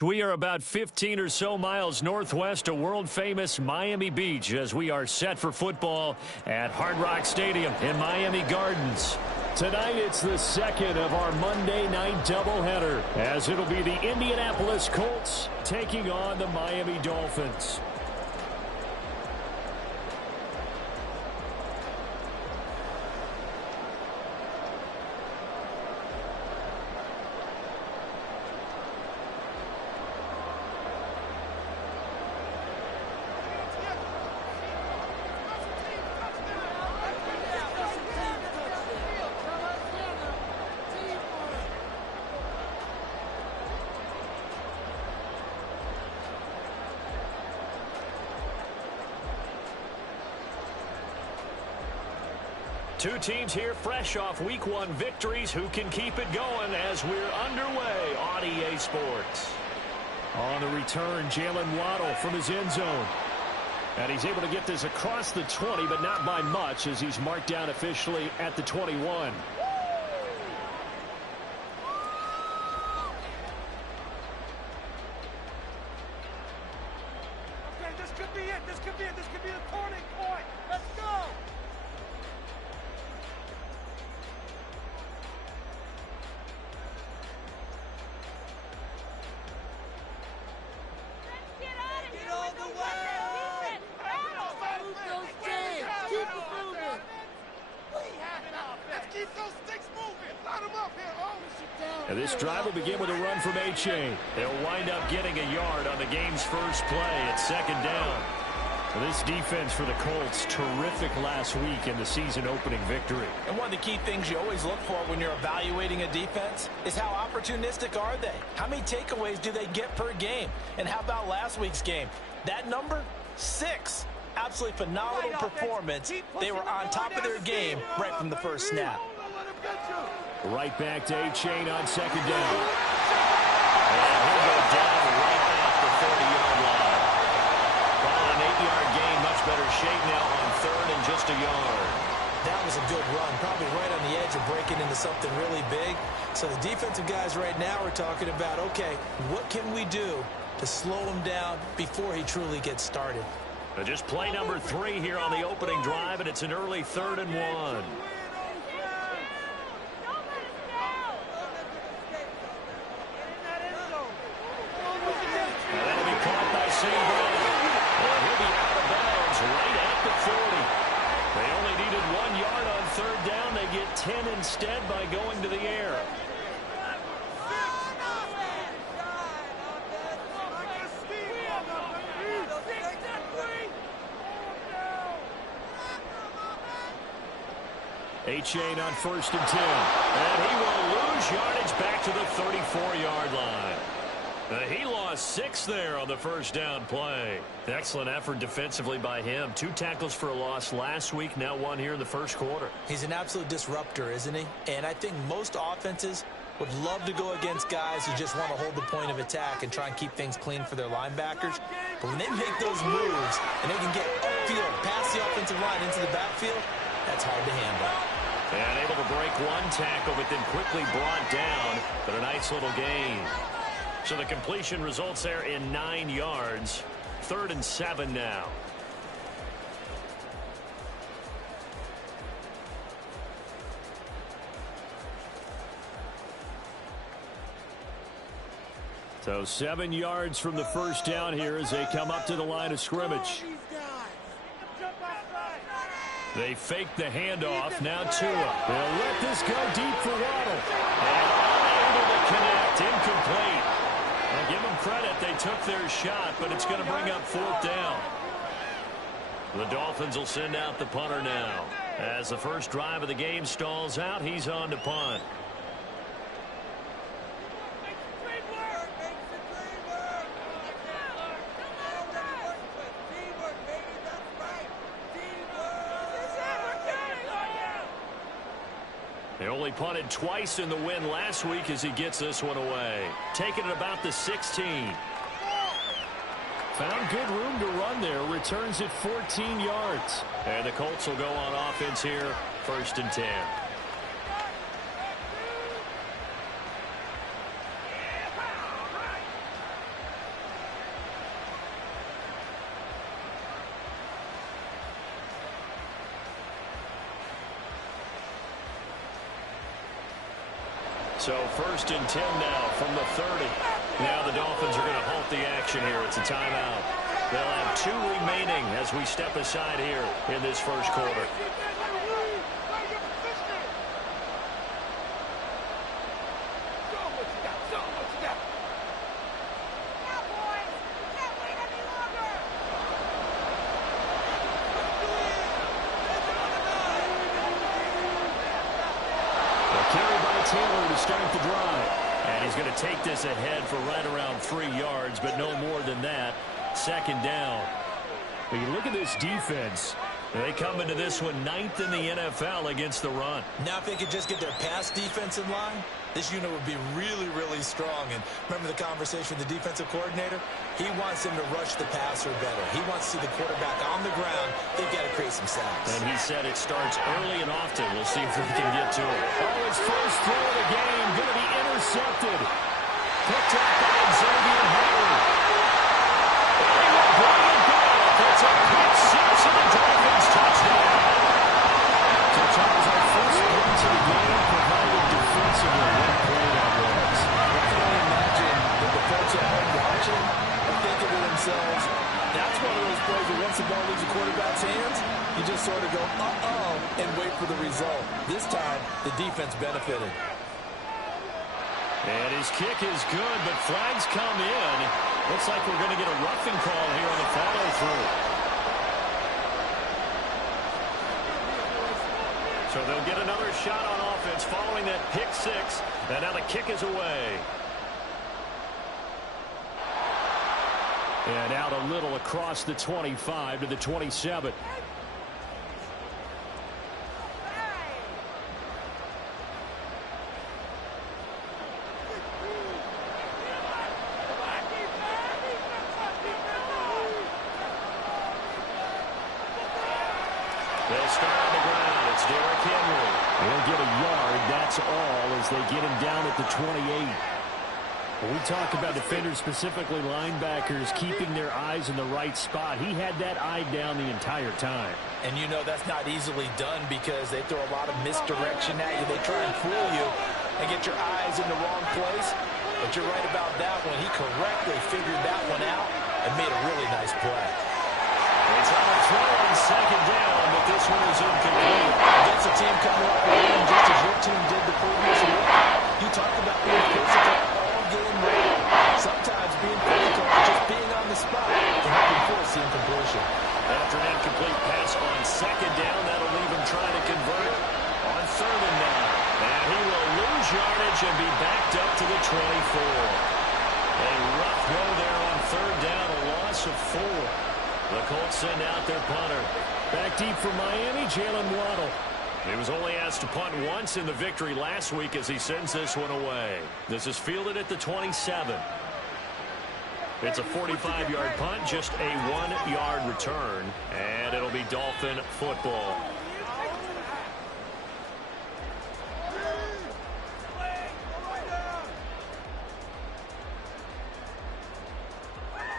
We are about 15 or so miles northwest of world-famous Miami Beach as we are set for football at Hard Rock Stadium in Miami Gardens. Tonight, it's the second of our Monday night doubleheader, as it'll be the Indianapolis Colts taking on the Miami Dolphins. Two teams here fresh off Week 1 victories. Who can keep it going as we're underway on EA Sports? On the return, Jalen Waddle from his end zone. And he's able to get this across the 20, but not by much as he's marked down officially at the 21. Okay, this could be it. This could be it. This could be the turning point. Let's go. And this drive will begin with a run from A-Chain. They'll wind up getting a yard on the game's first play at second down. Well, this defense for the Colts, terrific last week in the season-opening victory. And one of the key things you always look for when you're evaluating a defense is how opportunistic are they? How many takeaways do they get per game? And how about last week's game? That number? 6. Absolutely phenomenal performance. They were on top of their game right from the first snap. Right back to A-Chain on second down. And he'll go down right at the 30-yard line. Ball an 8-yard gain, much better shape now on third and just a yard. That was a good run, probably right on the edge of breaking into something really big. So the defensive guys right now are talking about, okay, what can we do to slow him down before he truly gets started? Just play number 3 here on the opening drive, and it's an early 3rd and 1. Get 10 instead by going to the air. A-Chain on 1st and 10. And he will lose yardage back to the 34-yard line. He lost 6 there on the first down play. Excellent effort defensively by him. 2 tackles for a loss last week, now 1 here in the first quarter. He's an absolute disruptor, isn't he? And I think most offenses would love to go against guys who just want to hold the point of attack and try and keep things clean for their linebackers. But when they make those moves and they can get upfield, past the offensive line into the backfield, that's hard to handle. And able to break 1 tackle, but then quickly brought down. But a nice little gain. So the completion results there in 9 yards. 3rd and 7 now. So 7 yards from the first down here as they come up to the line of scrimmage. They fake the handoff. Now Tua. They'll let this go deep for Waddle. And unable to connect. Incomplete. I'll give them credit. They took their shot, but it's going to bring up 4th down. The Dolphins will send out the punter now. As the first drive of the game stalls out, he's on to punt. They only punted twice in the win last week as he gets this one away. Taking it about the 16. Found good room to run there. Returns it 14 yards. And the Colts will go on offense here. 1st and 10. So 1st and 10 now from the 30. Now the Dolphins are going to halt the action here. It's a timeout. They'll have 2 remaining as we step aside here in this first quarter. Taylor to start the drive. And he's going to take this ahead for right around 3 yards, but no more than that. 2nd down. When you look at this defense, they come into this one 9th in the NFL against the run. Now if they could just get their pass defense in line, this unit would be really, really strong. And remember the conversation with the defensive coordinator? He wants them to rush the passer better. He wants to see the quarterback on the ground. They've got to create some sacks. And he said it starts early and often. We'll see if we can get to it. Oh, his first throw of the game going to be intercepted. Picked up by Xavier Howard. And he will bring it back. It's a pick six and the Dolphins touchdown. So Charles, our first points of the game provided defensively. What a play that was. I can only imagine that the folks at home watching are thinking to themselves, that's one of those plays where once the ball leaves the quarterback's hands, you just sort of go, uh-oh, and wait for the result. This time, the defense benefited. And his kick is good, but flags come in. Looks like we're going to get a roughing call here on the follow-through. So they'll get another shot on offense following that pick six. And now the kick is away. And out a little across the 25 to the 27. They'll start on the ground. It's Derrick Henry. He'll get a yard. That's all as they get him down at the 28. When we talk about defenders, specifically linebackers, keeping their eyes in the right spot, he had that eye down the entire time. And you know that's not easily done because they throw a lot of misdirection at you. They try and fool you and get your eyes in the wrong place. But you're right about that one. He correctly figured that one out and made a really nice play. It's on a throw on 2nd down, but this one is incomplete. Against a team coming up with him just as your team did the previous week. You talked about being physical all game long. Sometimes being physical or just being on the spot can help him force the incompletion. After an incomplete pass on 2nd down, that'll leave him trying to convert on 3rd and 9. And he will lose yardage and be backed up to the 24. A rough go there on 3rd down, a loss of 4. The Colts send out their punter. Back deep for Miami, Jalen Waddle. He was only asked to punt once in the victory last week as he sends this one away. This is fielded at the 27. It's a 45-yard punt, just a 1-yard return, and it'll be Dolphin football.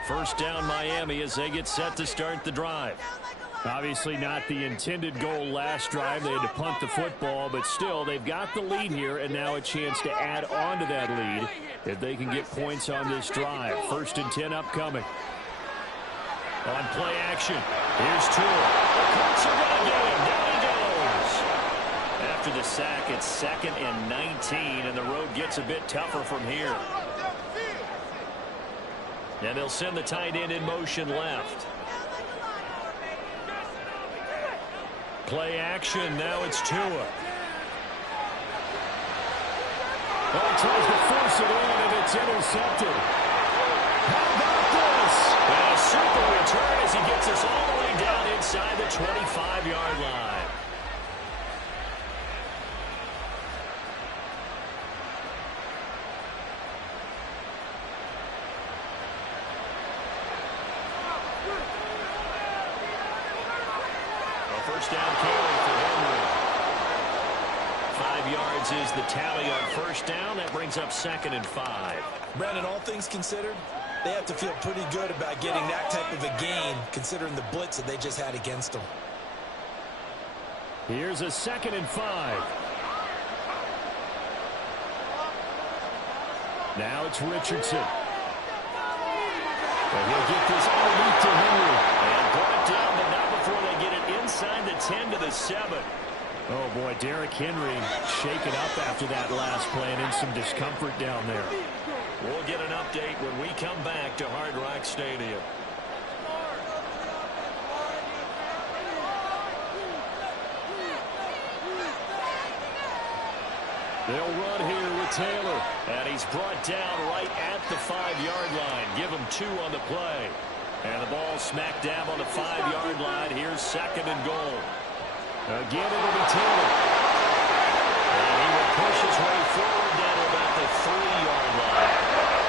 First down Miami as they get set to start the drive. Obviously not the intended goal last drive. They had to punt the football, but still they've got the lead here and now a chance to add on to that lead if they can get points on this drive. 1st and 10 upcoming. On play action, here's Tua. The Colts are going to get him. Down he goes. After the sack, it's 2nd and 19, and the road gets a bit tougher from here. And they'll send the tight end in motion left. Play action. Now it's Tua. Oh, tries to force it in, and it's intercepted. How about this? And a super return as he gets us all the way down inside the 25-yard line. First down carry for Henry. 5 yards is the tally on first down. That brings up 2nd and 5. Brandon, all things considered, they have to feel pretty good about getting that type of a gain considering the blitz that they just had against them. Here's a 2nd and 5. Now it's Richardson. And he'll get this underneath to Henry. And brought down, but not before they get it inside the 10 to the 7. Oh, boy, Derrick Henry shaken up after that last play and in some discomfort down there. We'll get an update when we come back to Hard Rock Stadium. They'll run here with Taylor. And he's brought down right at the 5-yard line. Give him 2 on the play. And the ball smack dab on the 5-yard line. Here's 2nd and goal. Again, it'll be Taylor. And he will push his way forward down to about the 3-yard line.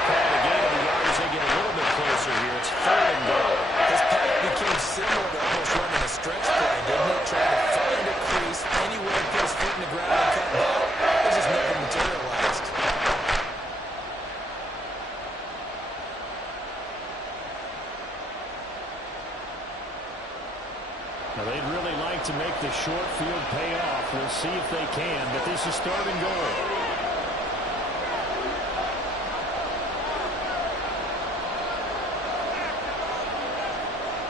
Call the gain of the yards. They get a little bit closer here. It's 3rd and goal. This pass became similar to almost running a stretch play, didn't it? Trying to find a crease anywhere to put his foot in the ground and cut back. It just never materialized. Now, they'd really like to make the short field pay off. We'll see if they can, but this is 3rd and goal.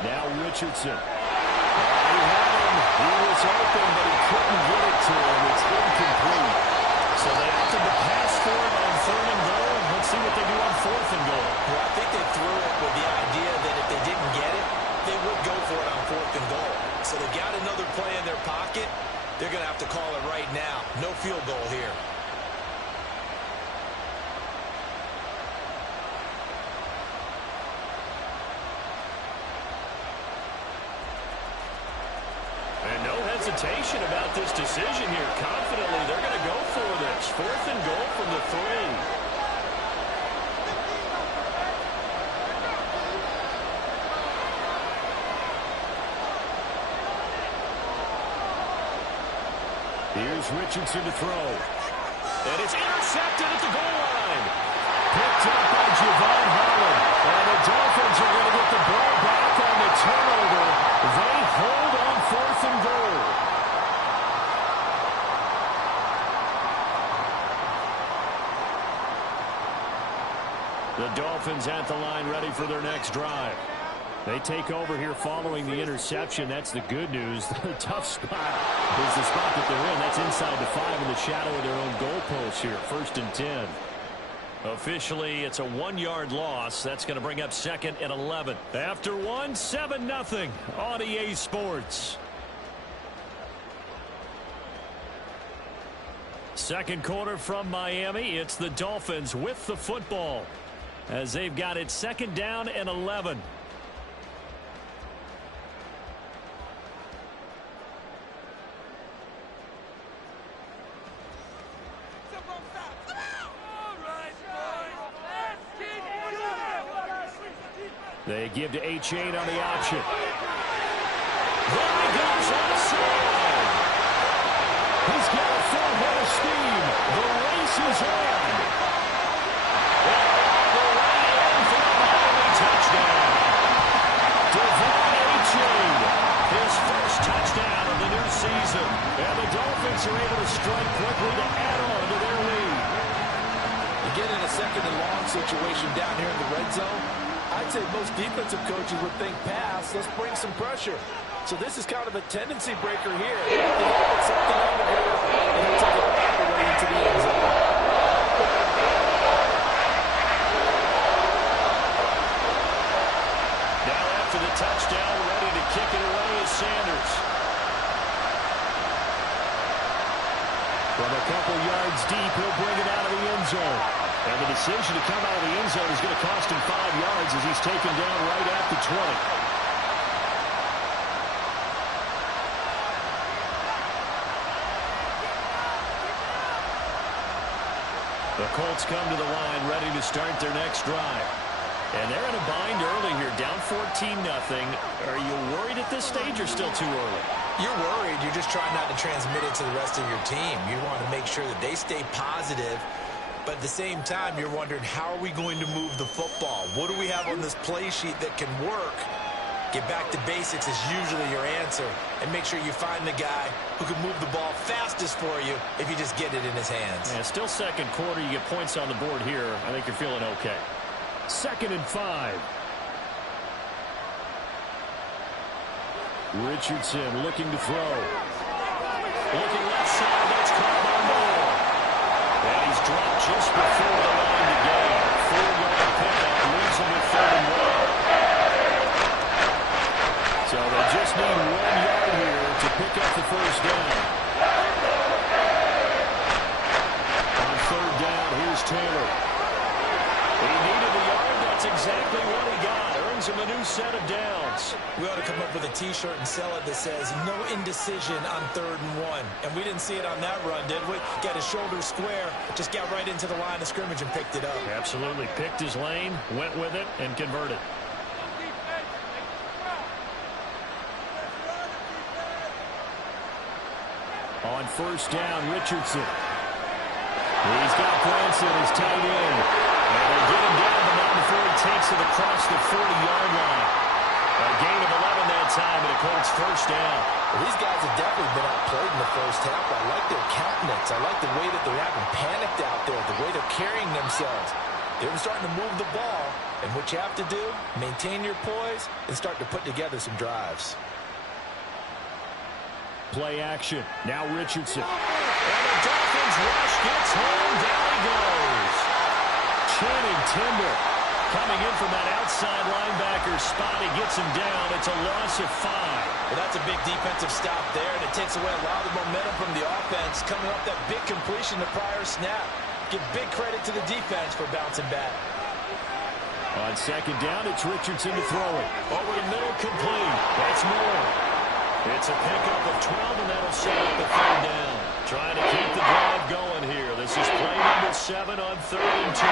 Now Richardson. He had him. He was open, but he couldn't get it to him. It's incomplete. So they opted to pass for it on 3rd and goal. Let's see what they do on 4th and goal. Well, I think they threw it with the idea that if they didn't get it, they would go for it on 4th and goal. So they got another play in their pocket. They're going to have to call it right now. No field goal here. And no hesitation about this decision here. Confidently, they're going to go for this. 4th and goal from the 3. Here's Richardson to throw. And it's intercepted at the goal line. Picked up by Javon Holland. And the Dolphins are going to get the ball back on the turnover. They hold on 4th and goal. The Dolphins at the line ready for their next drive. They take over here following the interception. That's the good news. The tough spot is the spot that they're in. That's inside the 5 in the shadow of their own goalpost here. 1st and 10. Officially, it's a 1-yard loss. That's going to bring up 2nd and 11. After 1, 7-0 on EA Sports. Second quarter from Miami. It's the Dolphins with the football as they've got it 2nd down and 11. They give to H8 on the option. There he goes outside. He's got a full head of steam. The race is on. And the way in for a Miami touchdown. Devon Achane, his first touchdown of the new season. And the Dolphins are able to strike quickly to add on to their lead. You get in a 2nd and long situation down here in the red zone. I'd say most defensive coaches would think pass. Let's bring some pressure. So this is kind of a tendency breaker here. They put something on the ground, and he'll take it all the way into the end zone. Now after the touchdown, ready to kick it away is Sanders. From a couple yards deep, he'll bring it out of the end zone. And the decision to come out of the end zone is going to cost him 5 yards as he's taken down right at the 20. The Colts come to the line ready to start their next drive. And they're in a bind early here, down 14-0. Are you worried at this stage or still too early? You're worried. You're just trying not to transmit it to the rest of your team. You want to make sure that they stay positive. But at the same time, you're wondering, how are we going to move the football? What do we have on this play sheet that can work? Get back to basics is usually your answer. And make sure you find the guy who can move the ball fastest for you if you just get it in his hands. Yeah, still second quarter. You get points on the board here. I think you're feeling okay. 2nd and 5. Richardson looking to throw. Looking left side. That's caught by Moore. And he's dropped just before the line to gain. 4-yard pickup leaves him with 3rd and 1. So they just need 1 yard here to pick up the first down. On 3rd down, here's Taylor. He needed a yard. That's exactly what he got. Earns him a new set of downs. We ought to come up with a T-shirt and sell it that says no indecision on 3rd and 1. And we didn't see it on that run, did we? Got his shoulder square, just got right into the line of scrimmage and picked it up. Absolutely. Picked his lane, went with it, and converted. On 1st down, Richardson. He's got Branson, his tight end. And they get him down, but not before he takes it across the 40-yard line. A gain of 11 that time, and it Colts 1st down. Well, these guys have definitely been outplayed in the first half. I like their countenance. I like the way that they're having panicked out there, the way they're carrying themselves. They're starting to move the ball, and what you have to do, maintain your poise and start to put together some drives. Play action. Now Richardson. And the Dolphins rush gets home. Down he goes. Channing Timber coming in from that outside linebacker spot. He gets him down. It's a loss of 5. Well, that's a big defensive stop there, and it takes away a lot of the momentum from the offense coming off that big completion the prior snap. Give big credit to the defense for bouncing back. On 2nd down, it's Richardson to throw it. Over the middle, complete. That's Moore. It's a pickup of 12, and that'll set up the 3rd down. Trying to keep the drive going here. This is play number 7 on 3rd and 2.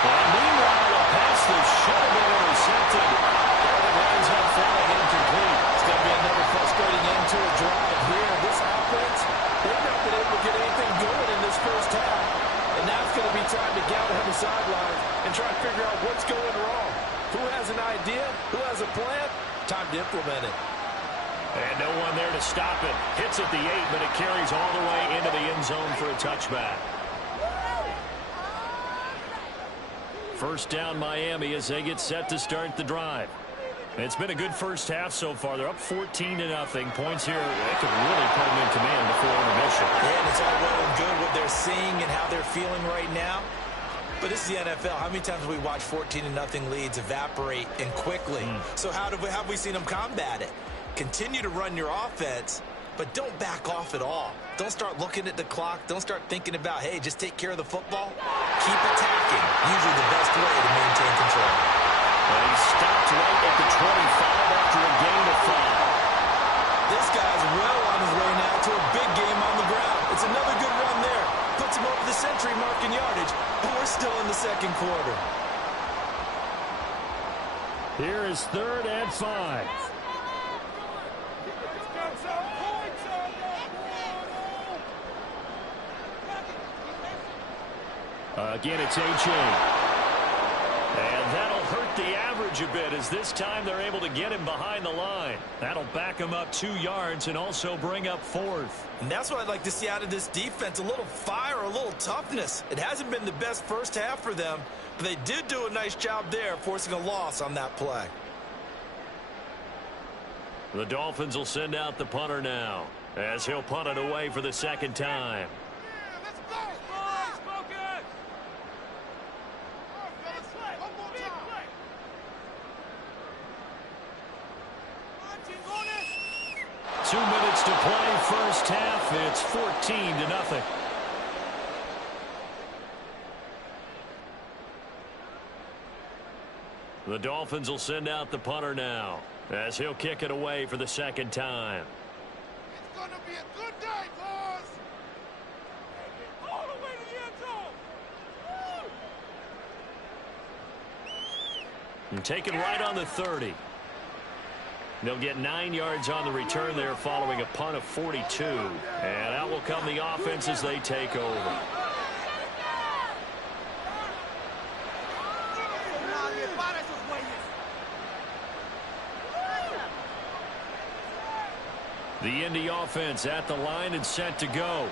And meanwhile, a pass that should have been intercepted. It lines up falling incomplete. It's going to be another frustrating end to a drive here. This offense, they've not been able to get anything going in this first half. And now it's going to be time to gather on the sidelines and try to figure out what's going wrong. Who has an idea? Who has a plan? Time to implement it. And no one there to stop it. Hits at the 8, but it carries all the way into the end zone for a touchback. 1st down Miami as they get set to start the drive. It's been a good first half so far. They're up 14-0. Points here. They could really put them in command before intermission. Yeah, and it's all well and good what they're seeing and how they're feeling right now. But this is the NFL. How many times have we watched 14-0 leads evaporate and quickly? So how have we seen them combat it? Continue to run your offense, but don't back off at all. Don't start looking at the clock. Don't start thinking about, hey, just take care of the football. Keep attacking. Usually the best way to maintain control. And he stopped right at the 25 after a gain of 5. This guy's well on his way now to a big game on the ground. It's another good run there. Puts him over the century mark in yardage, but we're still in the second quarter. Here is 3rd and 5. Again, it's A.J. And that'll hurt the average a bit as this time they're able to get him behind the line. That'll back him up 2 yards and also bring up 4th. And that's what I'd like to see out of this defense, a little fire, a little toughness. It hasn't been the best first half for them, but they did do a nice job there forcing a loss on that play. The Dolphins will send out the punter now as he'll punt it away for the 2nd time. To play first half, it's 14-0. The Dolphins will send out the punter now as he'll kick it away for the 2nd time. It's going to be a good day, boys. All the way to the end zone. And taken right on the 30. They'll get 9 yards on the return there following a punt of 42. And out will come the offense as they take over. The Indy offense at the line and set to go.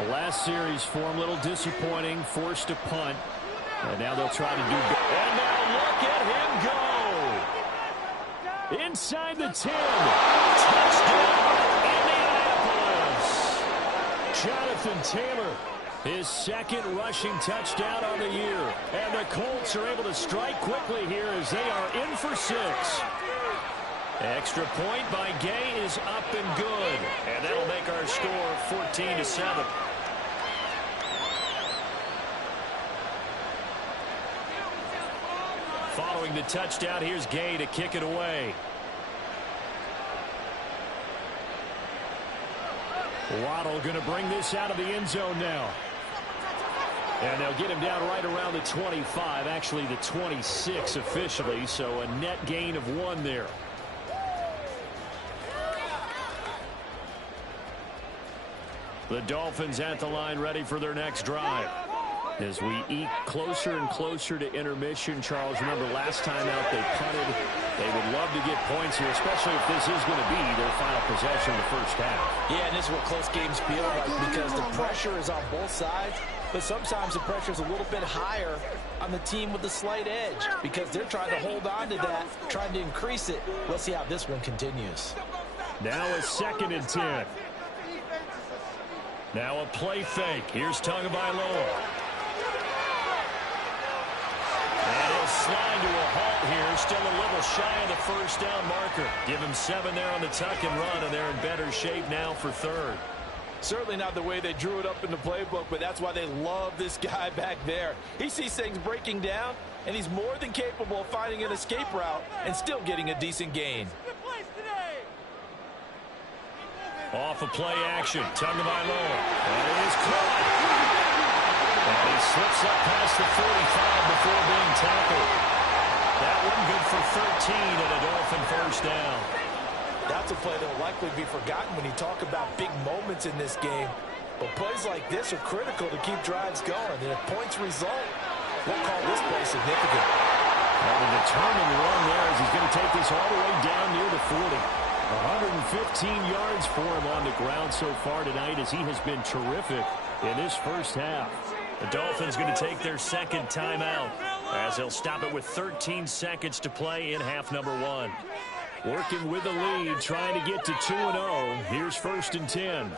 The last series for him, a little disappointing, forced a punt. And now they'll try to do good. And now look at him go. Inside the 10. Touchdown, Indianapolis. Jonathan Taylor, his second rushing touchdown on the year. And the Colts are able to strike quickly here as they are in for 6. Extra point by Gay is up and good. And that'll make our score 14-7. Following the touchdown, here's Gay to kick it away. Waddle going to bring this out of the end zone now. And they'll get him down right around the 25, actually the 26 officially, so a net gain of 1 there. The Dolphins at the line ready for their next drive. As we eke closer and closer to intermission, Charles, remember last time out they punted. They would love to get points here, especially if this is going to be their final possession of the first half. Yeah, and this is what close games feel like because the pressure is on both sides, but sometimes the pressure is a little bit higher on the team with the slight edge because they're trying to hold on to that, trying to increase it. Let's see how this one continues. Now a 2nd and 10. Now a play fake. Here's Tagovailoa. And he'll slide to a halt here. Still a little shy of the first down marker. Give him 7 there on the tuck and run, and they're in better shape now for 3rd. Certainly not the way they drew it up in the playbook, but that's why they love this guy back there. He sees things breaking down, and he's more than capable of finding an escape route and still getting a decent gain. Off of play action, Tagovailoa. And it is caught. And he slips up past the 45 before being tackled. That one good for 13 and a Dolphin first down. That's a play that will likely be forgotten when you talk about big moments in this game. But plays like this are critical to keep drives going. And if points result, we'll call this play significant. And a determined run there as he's going to take this all the way down near the 40. 115 yards for him on the ground so far tonight as he has been terrific in this first half. The Dolphins going to take their 2nd timeout as they'll stop it with 13 seconds to play in half number 1. Working with the lead, trying to get to 2-0. Here's 1st and 10.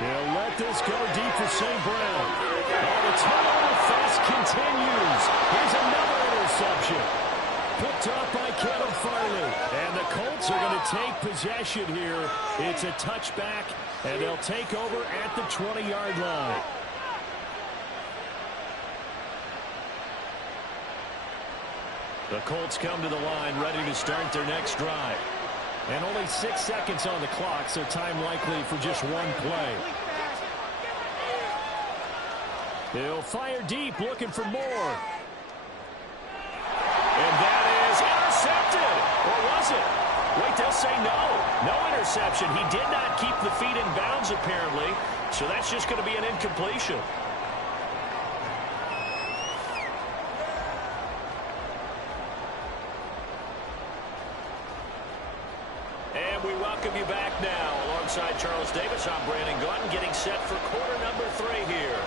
He'll let this go deep for St. Brown. Oh, the turnover fest continues. Here's another interception. Picked up by Kevin Farley. And the Colts are going to take possession here. It's a touchback, and they'll take over at the 20-yard line. The Colts come to the line, ready to start their next drive. And only 6 seconds on the clock, so time likely for just one play. He'll fire deep, looking for more. And that is intercepted. Or was it? Wait, they'll say no. No interception. He did not keep the feet in bounds, apparently. So that's just going to be an incompletion. And we welcome you back now. Alongside Charles Davis, I'm Brandon Gaudin, getting set for quarter number 3 here.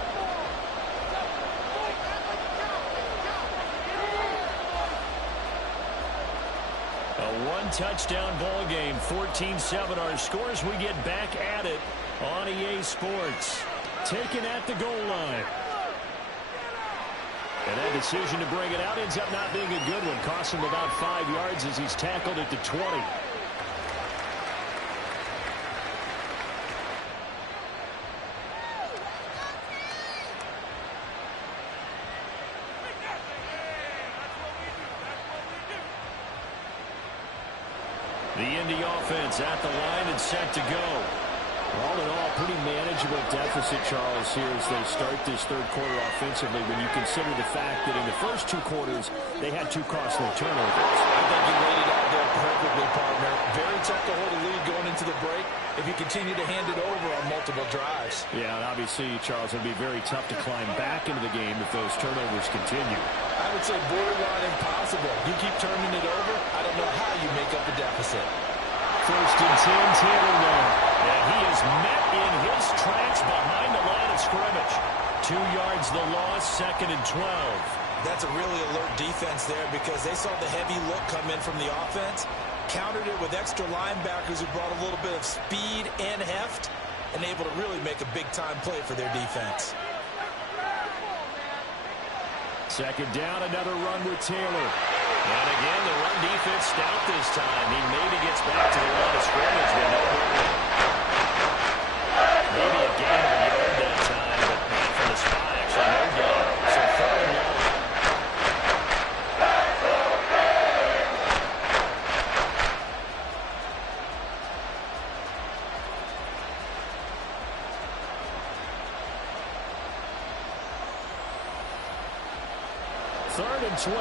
A one-touchdown ball game, 14-7 our scores. We get back at it on EA Sports. Taken at the goal line. And that decision to bring it out ends up not being a good one. Costs him about 5 yards as he's tackled at the 20. The Indy offense at the line and set to go. All in all, pretty manageable deficit, Charles, here as they start this 3rd quarter offensively when you consider the fact that in the first 2 quarters, they had 2 costly turnovers. I think you laid it out there perfectly, partner. Very tough to hold a lead going into the break if you continue to hand it over on multiple drives. Yeah, and obviously, Charles, it would be very tough to climb back into the game if those turnovers continue. I would say borderline impossible. You keep turning it over, I don't know how you make up the deficit. first and 10, Taylor now. And he is met in his tracks behind the line of scrimmage. 2 yards the loss, second and 12. That's a really alert defense there because they saw the heavy look come in from the offense, countered it with extra linebackers who brought a little bit of speed and heft, and able to really make a big-time play for their defense. Second down, another run with Taylor. And again, the run defense stout this time. He maybe gets back to the line of scrimmage, but no more. Maybe a gain of a yard that time, but not from the spot. Actually, no gain. So third and long. Third and 12.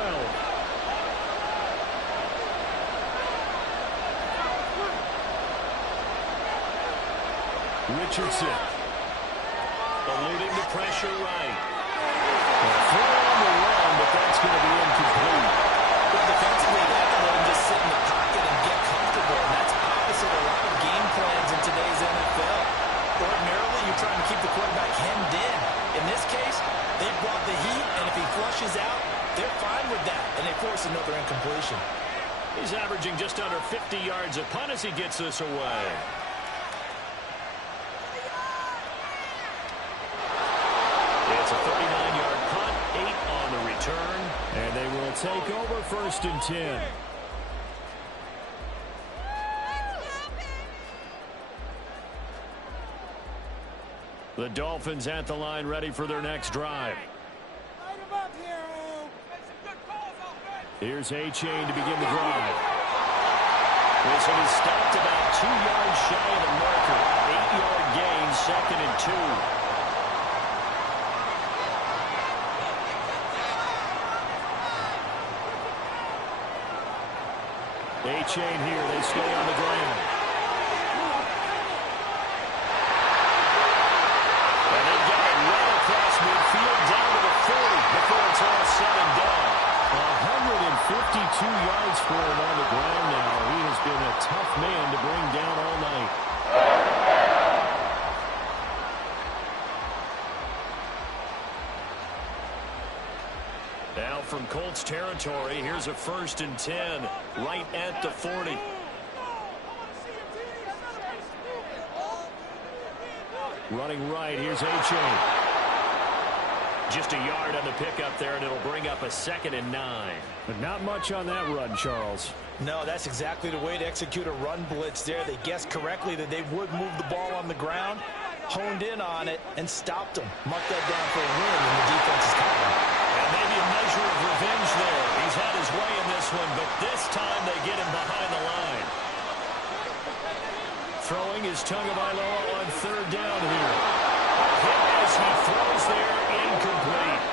Richardson. Eluding the pressure right. Throw on the run, but that's going to be incomplete. Well, defensively, they have to let him just sit in the pocket and get comfortable, and that's opposite a lot of game plans in today's NFL. Ordinarily, you're trying to keep the quarterback hemmed in. In this case, they brought the heat, and if he flushes out, they're fine with that, and they force another incompletion. He's averaging just under 50 yards a punt as he gets this away. It's a 39-yard punt, 8 on the return, and they will take over first and 10. The Dolphins at the line ready for their next drive. Here's A-Chain to begin the drive. This one is stopped about 2 yards shy of the marker. 8-yard gain, second and 2. A-Chain here, they stay on the ground. And they got it right across midfield down to the 40 before it's all said and done. 152 yards for him on the ground now. He has been a tough man to bring down all night. Now from Colts territory, here's a first and 10 right at the 40. Running right, here's A-Chain. Just a yard on the pickup there, and it'll bring up a second and 9. But not much on that run, Charles. No, that's exactly the way to execute a run blitz there. They guessed correctly that they would move the ball on the ground, honed in on it, and stopped them. Marked that down for a win, and the defense is coming. And maybe a measure of revenge there. He's had his way in this one, but this time they get him behind the line. Throwing is Tagovailoa on third down here. Hit as he throws there, incomplete.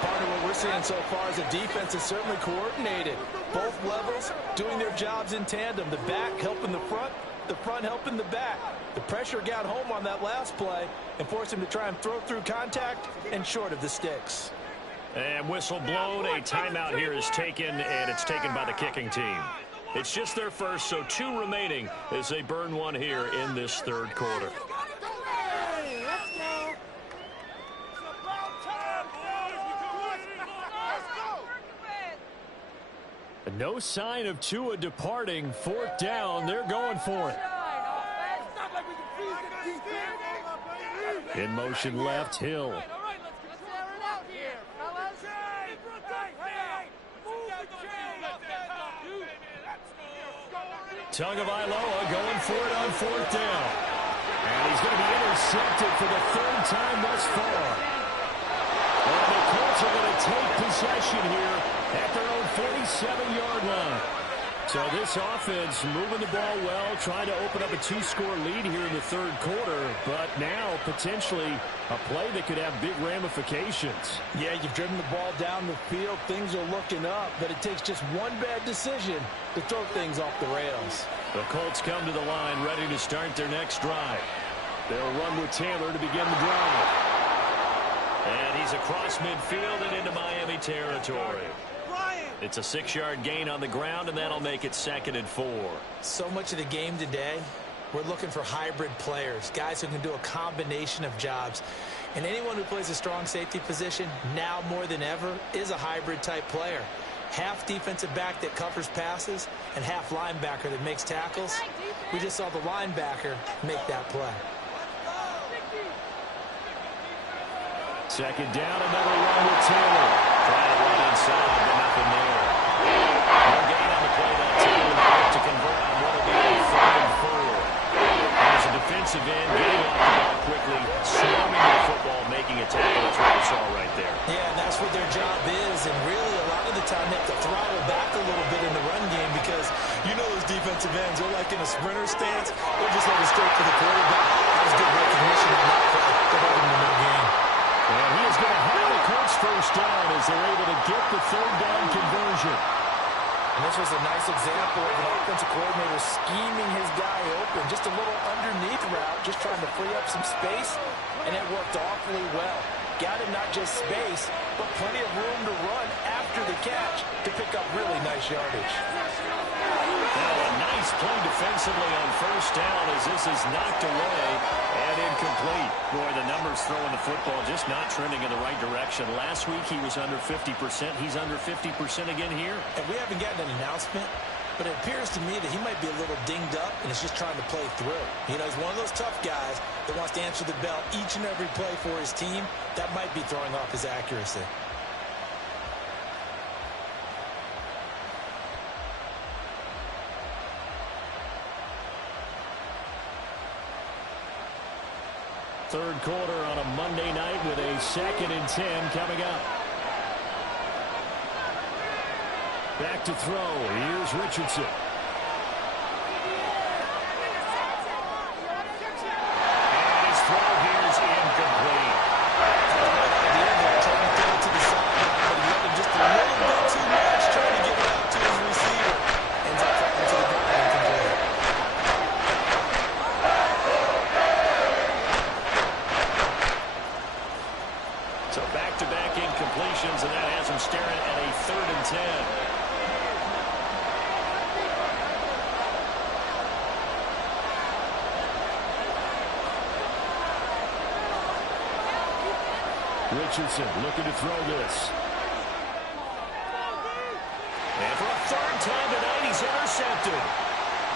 Part of what we're seeing so far is the defense is certainly coordinated. Both levels doing their jobs in tandem. The back helping the front helping the back. The pressure got home on that last play and forced him to try and throw through contact and short of the sticks. And whistle blown, a timeout here is taken, and it's taken by the kicking team. It's just their first, so 2 remaining as they burn one here in this third quarter. No sign of Tua departing. Fourth down, they're going for it. In motion left, Hill. Tagovailoa going for it on fourth down. And he's going to be intercepted for the 3rd time thus far. And the Colts are going to take possession here at their own 47-yard line. So this offense moving the ball well, trying to open up a 2-score lead here in the third quarter, but now potentially a play that could have big ramifications. Yeah, you've driven the ball down the field. Things are looking up, but it takes just one bad decision to throw things off the rails. The Colts come to the line ready to start their next drive. They'll run with Taylor to begin the drive. And he's across midfield and into Miami territory. It's a 6-yard gain on the ground, and that'll make it 2nd and 4. So much of the game today, we're looking for hybrid players, guys who can do a combination of jobs. And anyone who plays a strong safety position, now more than ever, is a hybrid-type player. Half defensive back that covers passes and half linebacker that makes tackles. We just saw the linebacker make that play. 2nd down, another run with Taylor. Trying to run inside, but nothing there. No gain on the play that time, and they look to convert on what will be a 3rd and 4. There's a defensive end getting off the ball quickly, swarming the football, making a tackle. That's what we saw right there. Yeah, and that's what their job is, and really a lot of the time they have to throttle back a little bit in the run game because you know those defensive ends, they're like in a sprinter stance. They're just headed straight for the quarterback. That was good recognition on that play. They're holding him in the game. And he is going to have the Colts 1st down as they're able to get the 3rd down conversion. And this was a nice example of an offensive coordinator scheming his guy open. Just a little underneath route, just trying to free up some space, and it worked awfully well. Got him not just space, but plenty of room to run after the catch to pick up really nice yardage. Now a nice play defensively on 1st down as this is knocked away and incomplete. Boy, the numbers throwing the football just not trending in the right direction. Last week he was under 50%. He's under 50% again here. And we haven't gotten an announcement, but it appears to me that he might be a little dinged up and is just trying to play through. You know, he's one of those tough guys that wants to answer the bell each and every play for his team. That might be throwing off his accuracy. Third quarter on a Monday night with a 2nd and 10 coming up. Back to throw. Here's Richardson. And his throw here is incomplete. Trying to throw it to the sideline, but he let him just a little bit too much, trying to get it out to his receiver. Ends up falling to the ground incomplete. So back-to-back incompletions, and that has him staring at a 3rd and 10. Richardson looking to throw this. And for a 3rd time tonight, he's intercepted.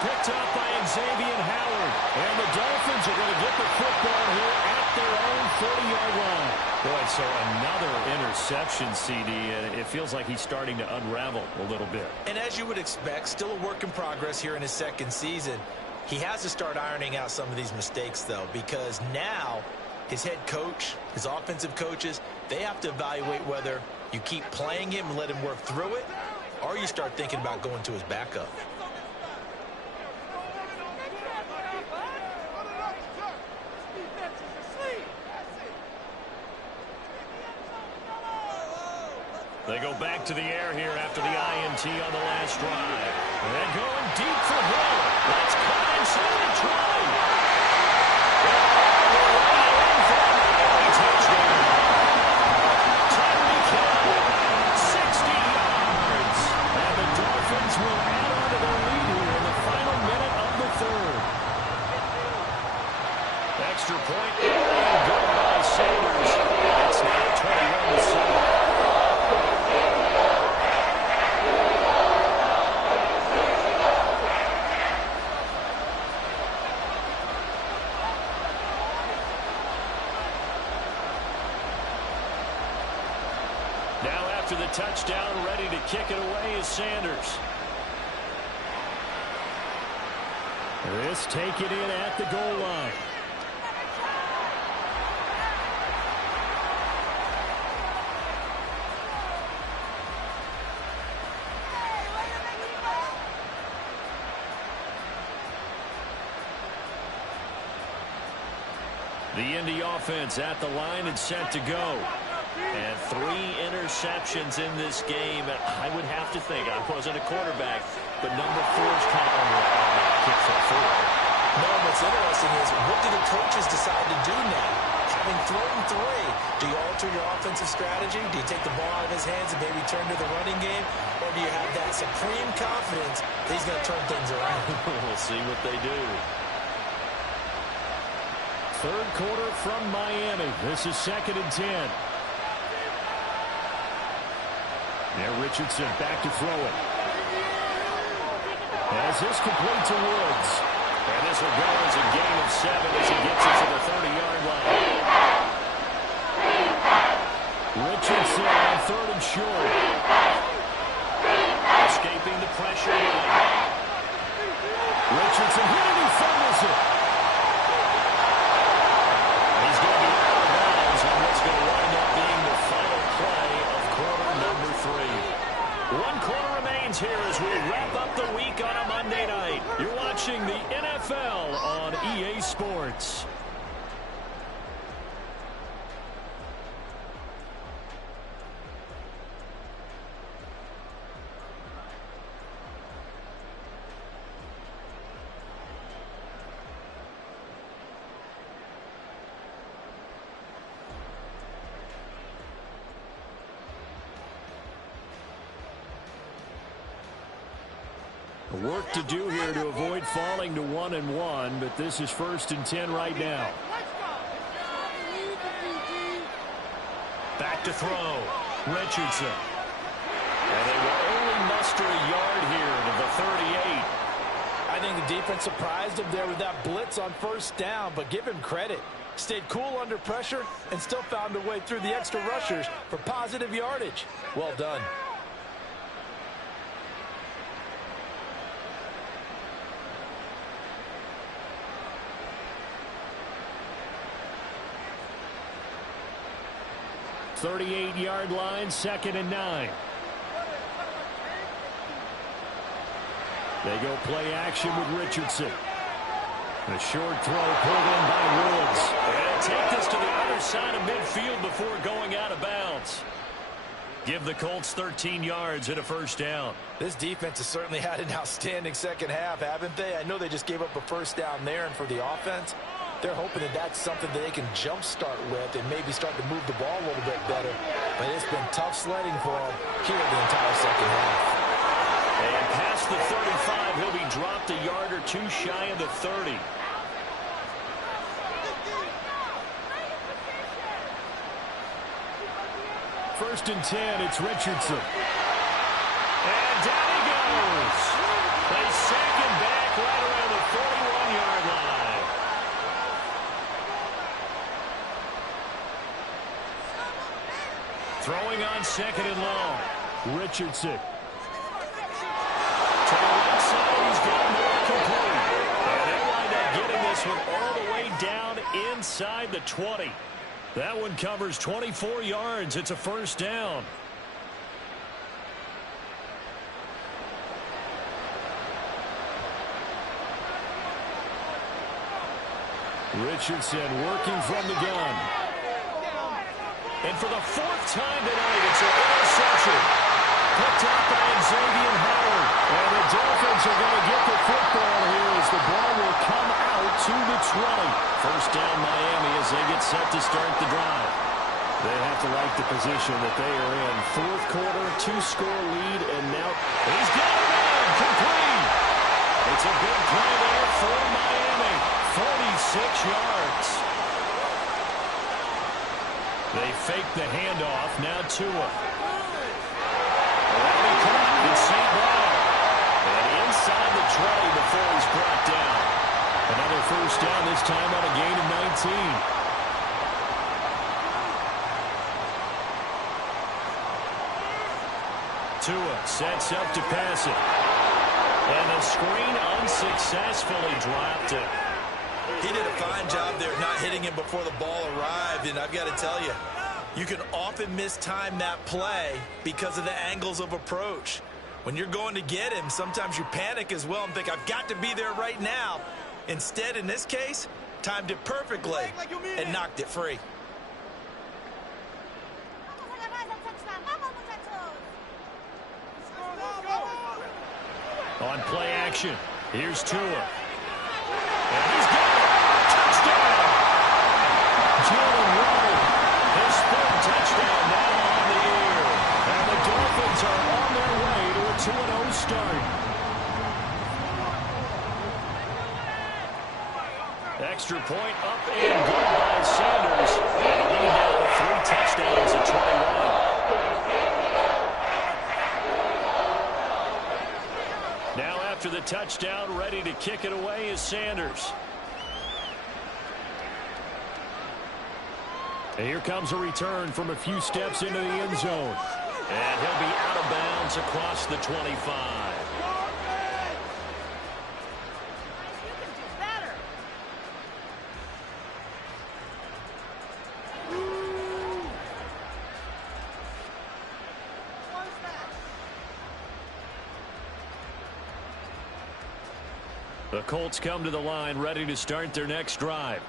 Picked up by Xavier Howard. And the Dolphins are going to get the football here at their own 40-yard line. Boy, so another interception, CD, and it feels like he's starting to unravel a little bit. And as you would expect, still a work in progress here in his 2nd season. He has to start ironing out some of these mistakes, though, because now his head coach, his offensive coaches, they have to evaluate whether you keep playing him and let him work through it, or you start thinking about going to his backup. They go back to the air here after the INT on the last drive. And going deep for Hill. That's caught inside the try. Touchdown. Tyreek Hill, 60 yards. And the Dolphins will add on to their lead here in the final minute of the 3rd. Extra point and good by Sanders. It's now 21-7. After the touchdown, ready to kick it away is Sanders. This take it in at the goal line. The Indy offense at the line and set to go. And 3 interceptions in this game. I would have to think, I wasn't a quarterback, but number 4's kind of kick for 4. No, what's interesting is, what do the coaches decide to do now? Have Having thrown 3, do you alter your offensive strategy? Do you take the ball out of his hands and maybe turn to the running game? Or do you have that supreme confidence that he's going to turn things around? We'll see what they do. Third quarter from Miami. This is 2nd and 10. Now Richardson back to throw it. As this complete to Woods. And this will go as a gain of 7 as he gets it to the 30-yard line. Richardson on 3rd and short. Escaping the pressure line. Richardson hit it, he fumbles it. He's going to be out of bounds on what's going to wind up being the final play of quarter number 3. 1 quarter remains here as we wrap up the week on a Monday night. You're watching the NFL on EA Sports. Work to do here to avoid falling to 1-1, but this is 1st and 10 right now. Back to throw. Richardson. And they will only muster a yard here to the 38. I think the defense surprised him there with that blitz on 1st down, but give him credit. Stayed cool under pressure and still found a way through the extra rushers for positive yardage. Well done. .38-yard line, 2nd and 9. They go play action with Richardson. A short throw pulled in by Woods. And take this to the other side of midfield before going out of bounds. Give the Colts 13 yards and a 1st down. This defense has certainly had an outstanding second half, haven't they? I know they just gave up a 1st down there, and for the offense, they're hoping that that's something that they can jumpstart with and maybe start to move the ball a little bit better. But it's been tough sledding for them here the entire second half. And past the 35, he'll be dropped a yard or 2 shy of the 30. First and 10, it's Richardson. And down he goes. They sack him back right around the 41-yard line. Throwing on 2nd and long. Richardson. To the right side, he's got more complete. And they wind up getting this one all the way down inside the 20. That one covers 24 yards. It's a 1st down. Richardson working from the gun. And for the 4th time tonight, it's an interception. Picked up by Xavier Howard. And the Dolphins are going to get the football here as the ball will come out to the 20. 1st down Miami as they get set to start the drive. They have to like the position that they are in. 4th quarter, 2-score lead, and now he's got it in. Complete. It's a big play there for Miami. 46 yards. They fake the handoff. Now Tua. And he caught in St. Brown. And inside the 20 before he's brought down. Another 1st down, this time on a gain of 19. Tua sets up to pass it. And the screen unsuccessfully dropped it. He did a fine job there not hitting him before the ball arrived, and I've got to tell you, you can often mistime that play because of the angles of approach. When you're going to get him, sometimes you panic as well and think, I've got to be there right now. Instead, in this case, timed it perfectly and knocked it free. On play action, here's Tua. And he's got it. Touchdown! Jalen Extra point up and good by Sanders. And the lead now to 3 touchdowns at 21. Now after the touchdown, ready to kick it away is Sanders. And here comes a return from a few steps into the end zone. And he'll be out of bounds across the 25. The Colts come to the line ready to start their next drive.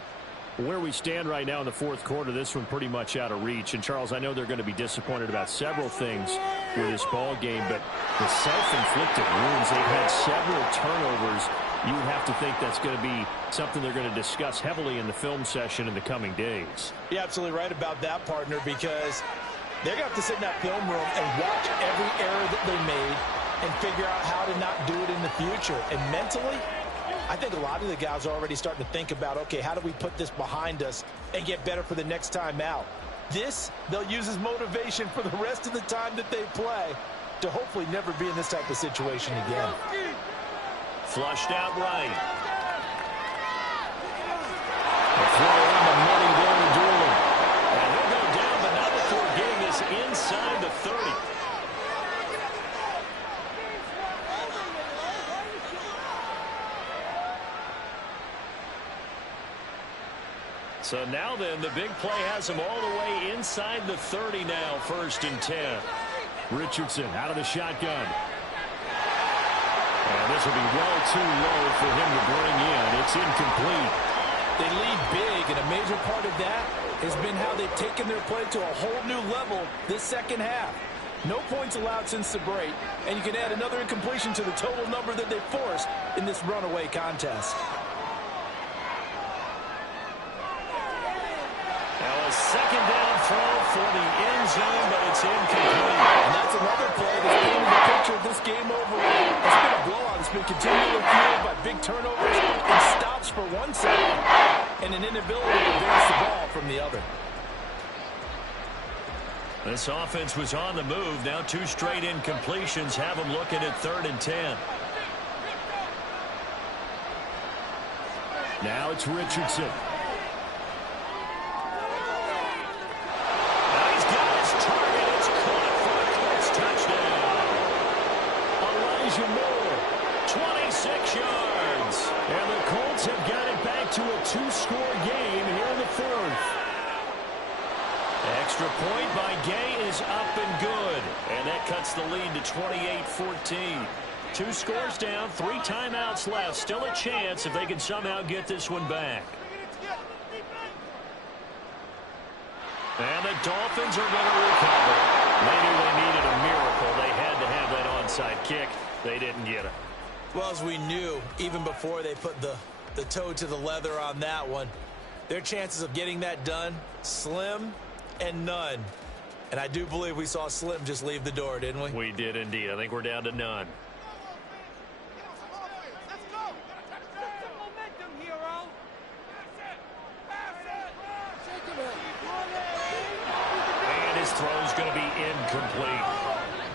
Where we stand right now in the fourth quarter, this one pretty much out of reach. And, Charles, I know they're going to be disappointed about several things with this ball game, but the self-inflicted wounds, they've had several turnovers. You would have to think that's going to be something they're going to discuss heavily in the film session in the coming days. You're absolutely right about that, partner, because they're going to have to sit in that film room and watch every error that they made and figure out how to not do it in the future. And mentally, I think a lot of the guys are already starting to think about, okay, how do we put this behind us and get better for the next time out? This, they'll use as motivation for the rest of the time that they play to hopefully never be in this type of situation again. Flushed out right. A throw on the money there to Doolin. And he'll go down, but not before getting this inside the 30. So now then, the big play has him all the way inside the 30 now, 1st and 10. Richardson out of the shotgun. And this will be well too low for him to bring in. It's incomplete. They lead big, and a major part of that has been how they've taken their play to a whole new level this second half. No points allowed since the break, and you can add another incompletion to the total number that they forced in this runaway contest. Now a second down throw for the end zone, but it's incomplete. And that's another play that's painted the picture of this game overall. It's been a blowout. It's been continually fueled by big turnovers and stops for one side and an inability to advance the ball from the other. This offense was on the move. Now 2 straight incompletions have them looking at 3rd and 10. Now it's Richardson. Moore, 26 yards. And the Colts have got it back to a 2-score game here in the 4th. Extra point by Gay is up and good. And that cuts the lead to 28-14. 2 scores down, 3 timeouts left. Still a chance if they can somehow get this one back. And the Dolphins are going to recover. They knew they needed a miracle. They had to have that onside kick. They didn't get it. Well, as we knew, even before they put the toe to the leather on that one, their chances of getting that done, slim and none. And I do believe we saw Slim just leave the door, didn't we? We did indeed. I think we're down to none. And his throw's going to be incomplete.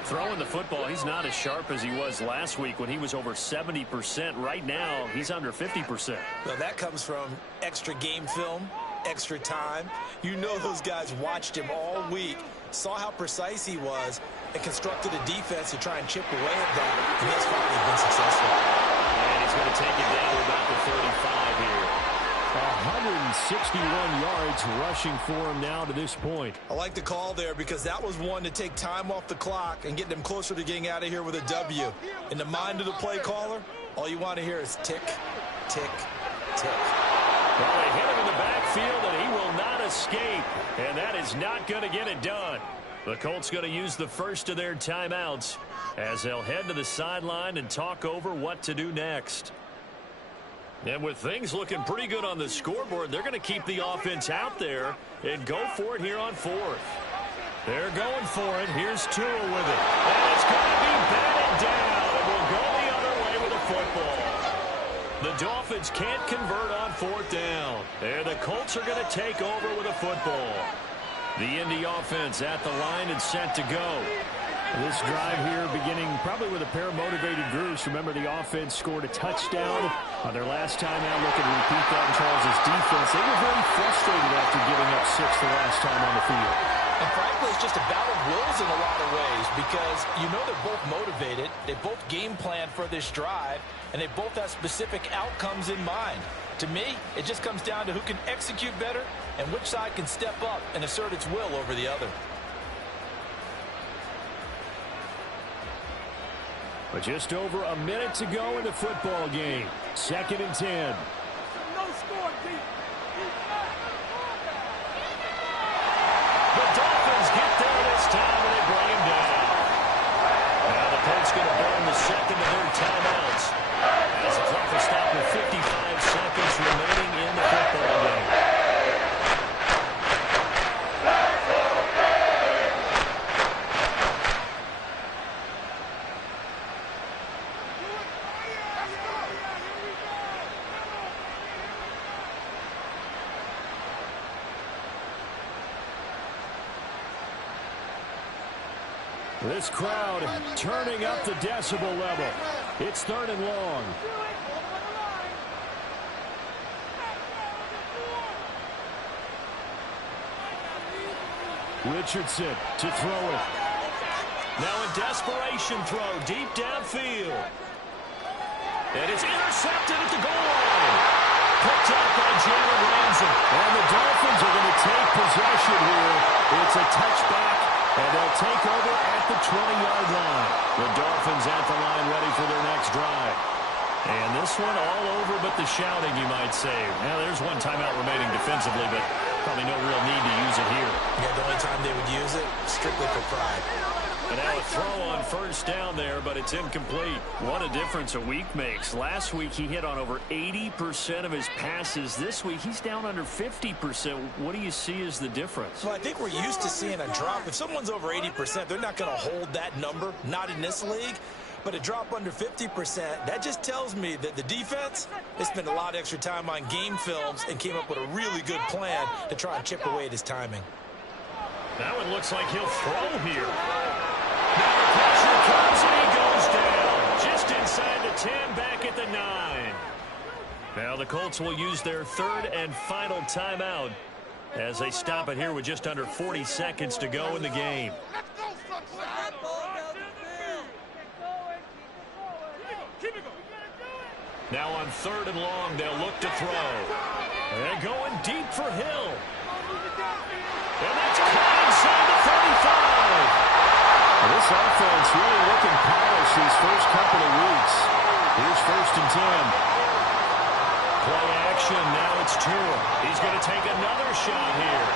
Throwing the football, he's not as sharp as he was last week when he was over 70%. Right now, he's under 50%. Well, that comes from extra game film, extra time. You know those guys watched him all week, saw how precise he was, and constructed a defense to try and chip away at that, and thus far they've been successful. And he's going to take it down to about the 35 here. 161 yards rushing for him now to this point. I like the call there because that was one to take time off the clock and get them closer to getting out of here with a W. In the mind of the play caller, all you want to hear is tick, tick, tick. Well, they hit him in the backfield, and he will not escape. And that is not going to get it done. The Colts going to use the first of their timeouts as they'll head to the sideline and talk over what to do next. And with things looking pretty good on the scoreboard, they're going to keep the offense out there and go for it here on 4th. They're going for it. Here's Tua with it. And it's going to be batted down, and we'll go the other way with the football. The Dolphins can't convert on 4th down. There, the Colts are going to take over with a football. The Indy offense at the line and set to go. This drive here beginning probably with a pair of motivated groups. Remember, the offense scored a touchdown on their last time out. Looking to repeat that in Charles' defense. They were very frustrated after giving up 6 the last time on the field. And frankly, it's just a battle of wills in a lot of ways because you know they're both motivated. They both game plan for this drive, and they both have specific outcomes in mind. To me, it just comes down to who can execute better and which side can step up and assert its will over the other. But just over a minute to go in the football game. 2nd and 10. No score, D. The Dolphins get there this time, and they bring him down. Now the Colts going to burn the second of their timeouts as the clock will stop with 55 seconds remaining in the football game. This crowd turning up the decibel level. It's 3rd and long. Richardson to throw it. Now a desperation throw deep downfield. And it's intercepted at the goal line. Picked up by Jalen Ramsey. And the Dolphins are going to take possession here. It's a touchback, and they'll take over at the 20-yard line. The Dolphins at the line ready for their next drive. And this one all over but the shouting, you might say. Now, there's one timeout remaining defensively, but probably no real need to use it here. Yeah, the only time they would use it, strictly for pride. And now a throw on 1st down there, but it's incomplete. What a difference a week makes. Last week, he hit on over 80% of his passes. This week, he's down under 50%. What do you see as the difference? Well, I think we're used to seeing a drop. If someone's over 80%, they're not going to hold that number, not in this league. But a drop under 50%, that just tells me that the defense, they spent a lot of extra time on game films and came up with a really good plan to try and chip away at his timing. That one looks like he'll throw here. Now the pressure comes and he goes down. Just inside the 10, back at the 9. Now the Colts will use their 3rd and final timeout as they stop it here with just under 40 seconds to go in the game. Let's go, Sunshine. Keep it going. Now on 3rd and long, they'll look to throw. They're going deep for Hill. And that's caught inside the 35. This offense really looking polished these first couple of weeks. Here's 1st and 10. Play action, now it's Tua. He's going to take another shot here.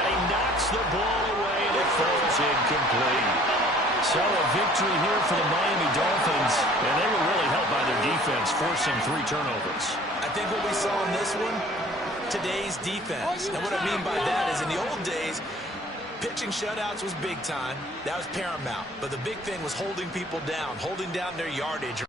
And he knocks the ball away, and it falls incomplete. So a victory here for the Miami Dolphins, and they were really helped by their defense, forcing 3 turnovers. I think what we saw in this one, today's defense. And what I mean by that is in the old days, pitching shutouts was big time. That was paramount. But the big thing was holding people down, holding down their yardage.